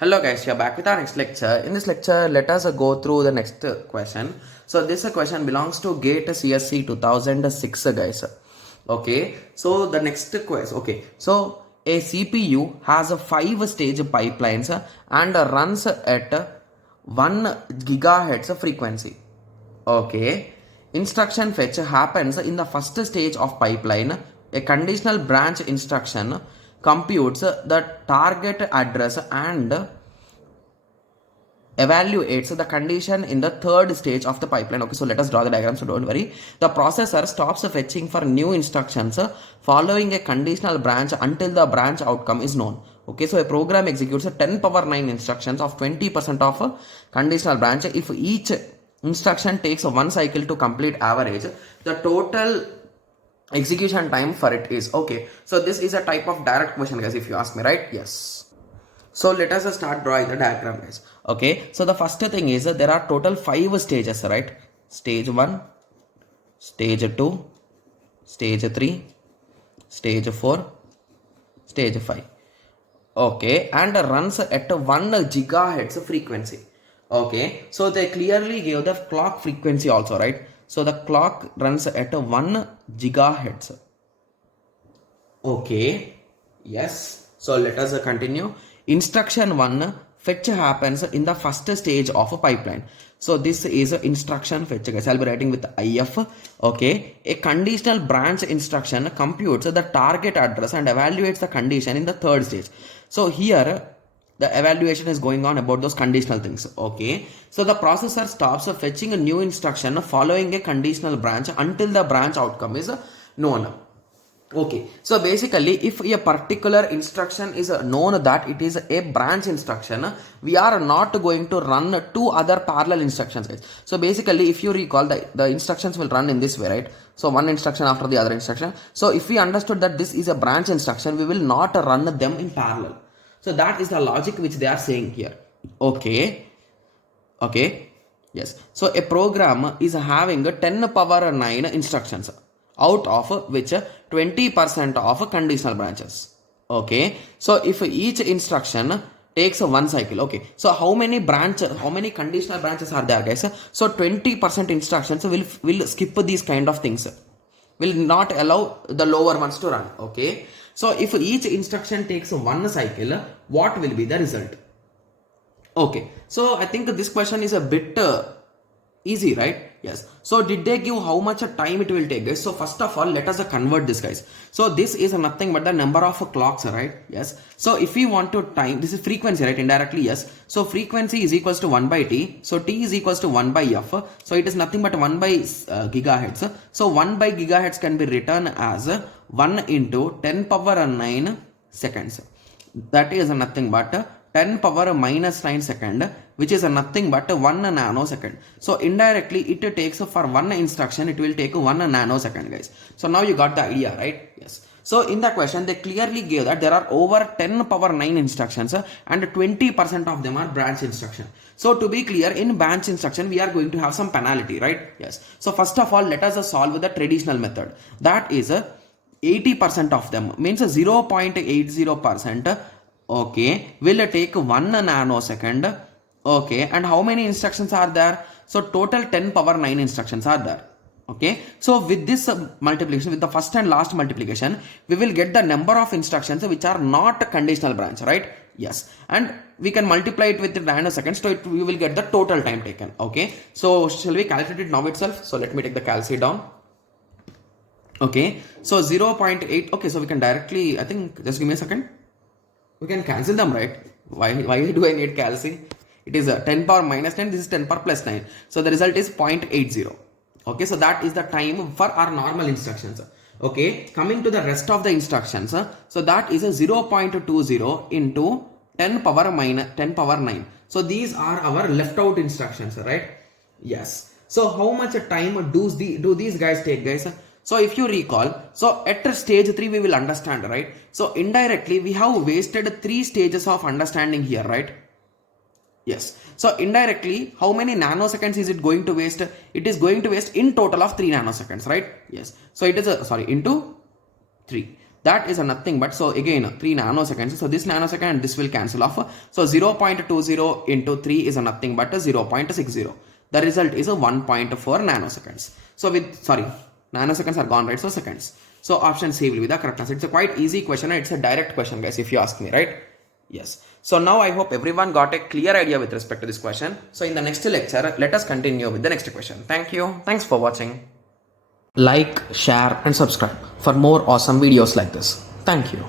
Hello guys, we are back with our next lecture. In this lecture, let us go through the next question. So this question belongs to GATE CSC 2006 guys. Okay, so the next question. Okay, so a CPU has a 5-stage pipelines and runs at 1 gigahertz frequency. Okay, instruction fetch happens in the first stage of pipeline. A conditional branch instruction computes the target address and evaluates the condition in the third stage of the pipeline. Okay, so let us draw the diagram, so don't worry. The processor stops fetching for new instructions following a conditional branch until the branch outcome is known. Okay, so a program executes 10 power 9 instructions of 20% of a conditional branch. If each instruction takes one cycle to complete average, the total execution time for it is okay. So this is a type of direct question guys, if you ask me, right? Yes. So let us start drawing the diagram guys. Okay, so the first thing is there are total 5 stages, right? Stage 1, stage 2, stage 3, stage 4, stage 5. Okay, and runs at 1 gigahertz frequency. Okay, so they clearly gave the clock frequency also, right? So the clock runs at 1 gigahertz. Okay, yes. So let us continue. Instruction 1 fetch happens in the first stage of a pipeline. So this is instruction fetch guys. I'll be writing with IF. Okay, a conditional branch instruction computes the target address and evaluates the condition in the third stage. So here the evaluation is going on about those conditional things. Okay, so the processor stops fetching a new instruction following a conditional branch until the branch outcome is known. Okay, so basically if a particular instruction is known that it is a branch instruction, we are not going to run two other parallel instructions guys. So basically if you recall, the instructions will run in this way, right? So one instruction after the other instruction. So if we understood that this is a branch instruction, we will not run them in parallel. So that is the logic which they are saying here. Okay, yes. So a program is having 10 power 9 instructions, out of which 20% of conditional branches. Okay, so if each instruction takes one cycle, okay, so how many conditional branches are there guys? So 20% instructions will skip these kind of things, will not allow the lower ones to run. Okay, so if each instruction takes one cycle, what will be the result? Okay, so I think this question is a bit easy, right? Yes. So did they give how much time it will take guys? So first of all, let us convert this guys. So this is nothing but the number of clocks, right? Yes. So if we want to time, this is frequency, right? Indirectly, yes. So frequency is equals to 1 by t. So t is equals to 1 by f. So it is nothing but 1 by gigahertz. So 1 by gigahertz can be written as 1 into 10 power 9 seconds. That is nothing but 10 power minus 9 second, which is nothing but 1 nanosecond. So indirectly it takes for one instruction, it will take 1 nanosecond guys. So now you got the idea, right? Yes. So in the question they clearly gave that there are over 10 power 9 instructions and 20% of them are branch instruction. So to be clear, in branch instruction we are going to have some penalty, right? Yes. So first of all, let us solve the traditional method. That is 80% of them, means 0.80%. Okay, will take 1 nanosecond. Okay, and how many instructions are there? So total 10 power 9 instructions are there. Okay, so with this multiplication, with the first and last multiplication, we will get the number of instructions which are not conditional branch, right? Yes, and we can multiply it with the nanoseconds, so we will get the total time taken. Okay, so shall we calculate it now itself? So let me take the calculate down. Okay, so 0.8. Okay, so we can directly, I think, just give me a second. We can cancel them, right? Why do I need calci? It is 10 power minus 10. This is 10 power plus 9. So the result is 0.80. Okay, so that is the time for our normal instructions. Okay, coming to the rest of the instructions. So that is a 0.20 into 10 power 9. So these are our left out instructions, right? Yes. So how much time do these guys take, guys? So if you recall, so at stage 3 we will understand, right? So indirectly we have wasted 3 stages of understanding here, right? Yes. So indirectly, how many nanoseconds is it going to waste? It is going to waste in total of 3 nanoseconds, right? Yes. So it is into 3. That is nothing but, so again 3 nanoseconds. So this nanosecond and this will cancel off. So 0.20 into 3 is nothing but 0.60. The result is 1.4 nanoseconds. So nanoseconds are gone, right? So seconds. So option C will be the correct answer. It's a quite easy question. It's a direct question, guys, if you ask me, right? Yes. So now I hope everyone got a clear idea with respect to this question. So in the next lecture, let us continue with the next question. Thank you. Thanks for watching. Like, share and subscribe for more awesome videos like this. Thank you.